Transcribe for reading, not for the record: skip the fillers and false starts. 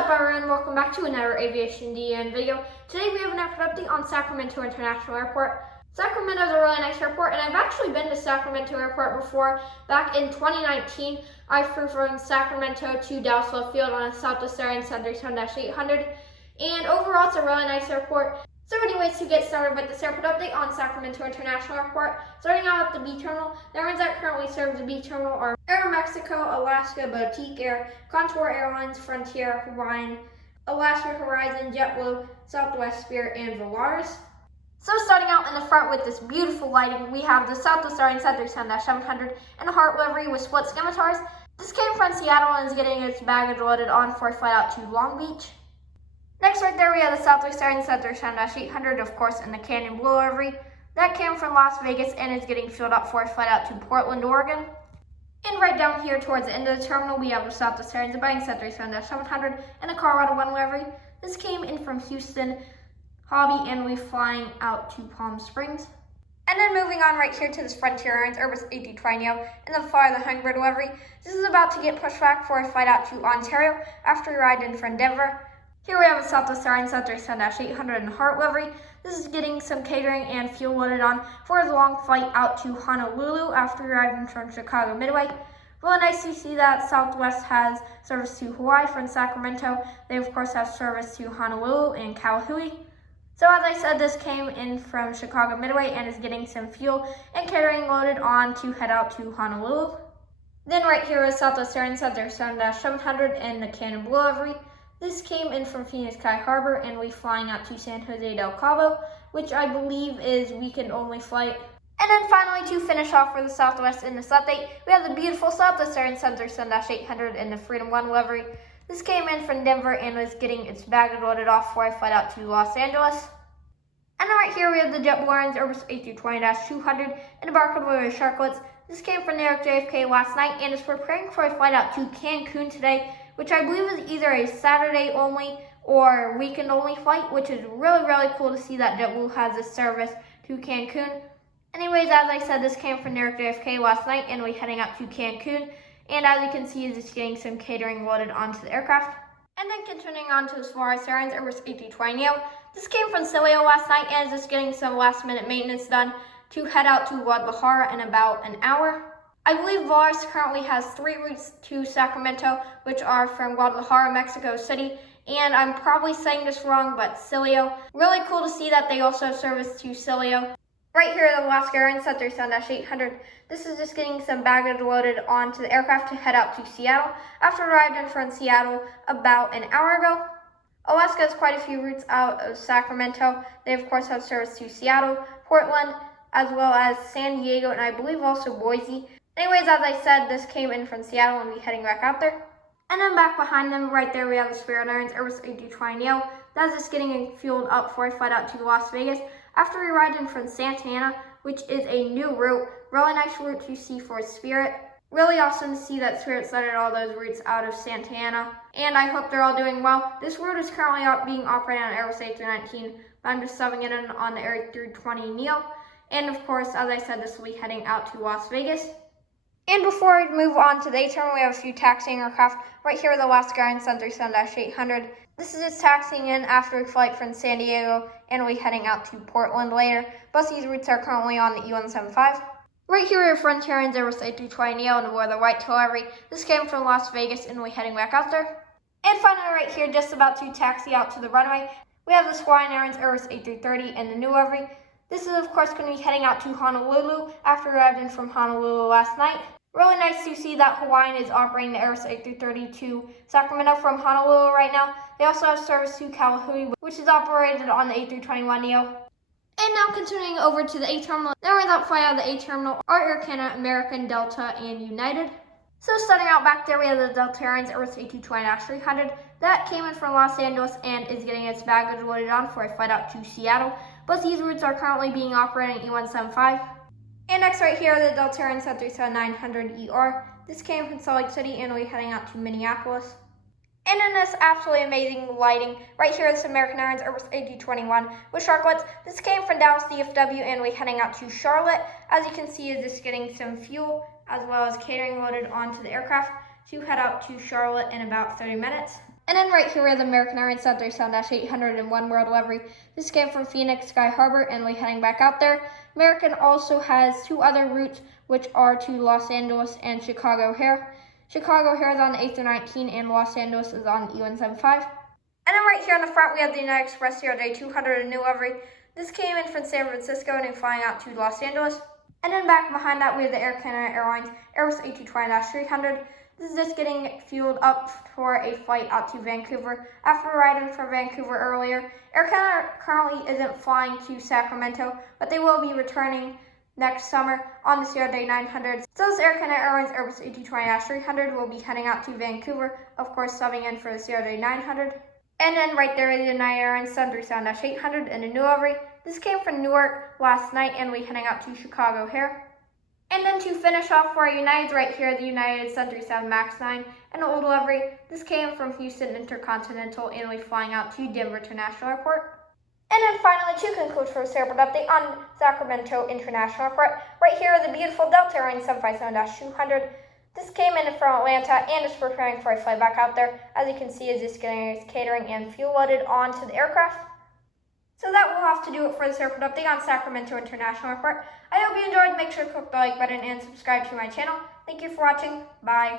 What's up, everyone? Welcome back to another Aviation DN video. Today we have an airport update on Sacramento International Airport. Sacramento is a really nice airport, and I've actually been to Sacramento Airport before. Back in 2019, I flew from Sacramento to Dallas Love Field on a Southwest Airlines 737-800, and overall it's a really nice airport. So anyways, to get started with this airport update on Sacramento International Airport, starting out at the B Terminal, the airlines that currently serve the B Terminal are Aeromexico, Alaska, Boutique Air, Contour Airlines, Frontier, Hawaiian, Alaska Horizon, JetBlue, Southwest Spirit, and Volaris. So starting out in the front with this beautiful lighting, we have the Southwest Airlines 737-700 in a heart livery with split scimitars. This came from Seattle and is getting its baggage loaded on for a flight out to Long Beach. Next right there we have the Southwest Airlines 737-800, of course, in the Canyon Blue livery. That came from Las Vegas and is getting filled up for a flight out to Portland, Oregon. And right down here towards the end of the terminal, we have the Southwest Airlines Boeing 737-700 in a Colorado 1 livery. This came in from Houston Hobby and we're flying out to Palm Springs. And then moving on right here to this Frontier Airlines Airbus A320neo in the Fly the Hummingbird livery. This is about to get pushed back for a flight out to Ontario after we arrived in from Denver. Here we have a Southwest Airlines 737-800 in the Heart livery. This is getting some catering and fuel loaded on for the long flight out to Honolulu after arriving from Chicago Midway. Really nice to see that Southwest has service to Hawaii from Sacramento. They of course have service to Honolulu and Kauai. So as I said, this came in from Chicago Midway and is getting some fuel and catering loaded on to head out to Honolulu. Then right here is Southwest Airlines 737-700 in the Canyon Blue livery. This came in from Phoenix Sky Harbor and we're flying out to San Jose del Cabo, which I believe is weekend only flight. And then finally, to finish off for the Southwest in this update, we have the beautiful Southwest Airlines 737-800 in the Freedom 1 livery. This came in from Denver and was getting its baggage loaded off for a flight out to Los Angeles. And then right here we have the JetBlue Airlines Airbus A320-200 in the barcode livery Sharklets. This came from New York JFK last night and is preparing for a flight out to Cancun today, which I believe is either a Saturday only or weekend only flight, which is really cool to see that JetBlue has this service to Cancun. Anyways, as I said, this came from New York JFK last night and we're heading out to Cancun. And as you can see, it's just getting some catering loaded onto the aircraft. And then continuing on to the Volaris Airlines Airbus A320neo. This came from Cilio last night and is just getting some last minute maintenance done to head out to Guadalajara in about an hour. I believe Volaris currently has 3 routes to Sacramento, which are from Guadalajara, Mexico City, and I'm probably saying this wrong, but Cilio. Really cool to see that they also have service to Cilio. Right here at the Alaska Airlines 737-800, this is just getting some baggage loaded onto the aircraft to head out to Seattle after arrived in from Seattle about an hour ago. Alaska has quite a few routes out of Sacramento. They of course have service to Seattle, Portland, as well as San Diego, and I believe also Boise. Anyways, as I said, this came in from Seattle and we're heading back out there. And then back behind them, right there, we have the Spirit Airlines Airbus A320neo. That's just getting fueled up for a flight out to Las Vegas after we arrived in from Santa Ana, which is a new route. Really nice route to see for Spirit. Really awesome to see that Spirit started all those routes out of Santa Ana. And I hope they're all doing well. This route is currently being operated on Airbus A319, but I'm just subbing it in on the A320neo. And of course, as I said, this will be heading out to Las Vegas. And before we move on to the A terminal, we have a few taxiing aircraft. Right here, the Alaska Airlines 737-800. This is just taxiing in after a flight from San Diego, and we're heading out to Portland later. Both these routes are currently on the E175. Right here, we have Frontier Airlines Airbus A320neo and we're the white tail livery. This came from Las Vegas, and we're heading back out there. And finally, right here, just about to taxi out to the runway, we have the Hawaiian Airlines Airbus A330 and the new livery. This is, of course, going to be heading out to Honolulu after arriving from Honolulu last night. Really nice to see that Hawaiian is operating the Airbus A330 to Sacramento from Honolulu right now. They also have service to Kauai, which is operated on the A321neo. And now continuing over to the A terminal, the airlines that fly out of the A terminal are Air Canada, American, Delta, and United. So starting out back there, we have the Delta Airlines Airbus A220-300. That came in from Los Angeles and is getting its baggage loaded on for a flight out to Seattle. Both these routes are currently being operated in E175. And next right here, the Delta Airlines 737-900ER. This came from Salt Lake City and we're heading out to Minneapolis. And in this absolutely amazing lighting, right here is American Airlines Airbus A321 with Sharklets. This came from Dallas DFW and we're heading out to Charlotte. As you can see, is just getting some fuel as well as catering loaded onto the aircraft to head out to Charlotte in about 30 minutes. And then right here we have the American Airlines 737-800 World delivery. This came from Phoenix Sky Harbor and we're heading back out there. American also has 2 other routes, which are to Los Angeles and Chicago O'Hare. Chicago O'Hare is on the A319 and Los Angeles is on E175. And then right here on the front we have the United Express CRJ200 new livery. This came in from San Francisco and is flying out to Los Angeles. And then back behind that we have the Air Canada Airlines Airbus A220-300. This is just getting fueled up for a flight out to Vancouver after arriving from Vancouver earlier. Air Canada currently isn't flying to Sacramento, but they will be returning next summer on the CRJ900. So this Air Canada Airlines Airbus A220-300 will be heading out to Vancouver, of course subbing in for the CRJ900. And then right there is the United Airlines 737-800 in a new livery. This came from Newark last night and we're heading out to Chicago O'Hare. And then to finish off for our Uniteds right here, the United 737 MAX 9 and an old livery. This came from Houston Intercontinental and we're flying out to Denver International Airport. And then finally, to conclude for this airport update on Sacramento International Airport, right here is the beautiful Delta Airlines 757-200. This came in from Atlanta and is preparing for a flight back out there. As you can see, is just getting its catering and fuel loaded onto the aircraft. So that will have to do it for this airport update on Sacramento International Airport. I hope you enjoyed. Make sure to click the like button and subscribe to my channel. Thank you for watching. Bye.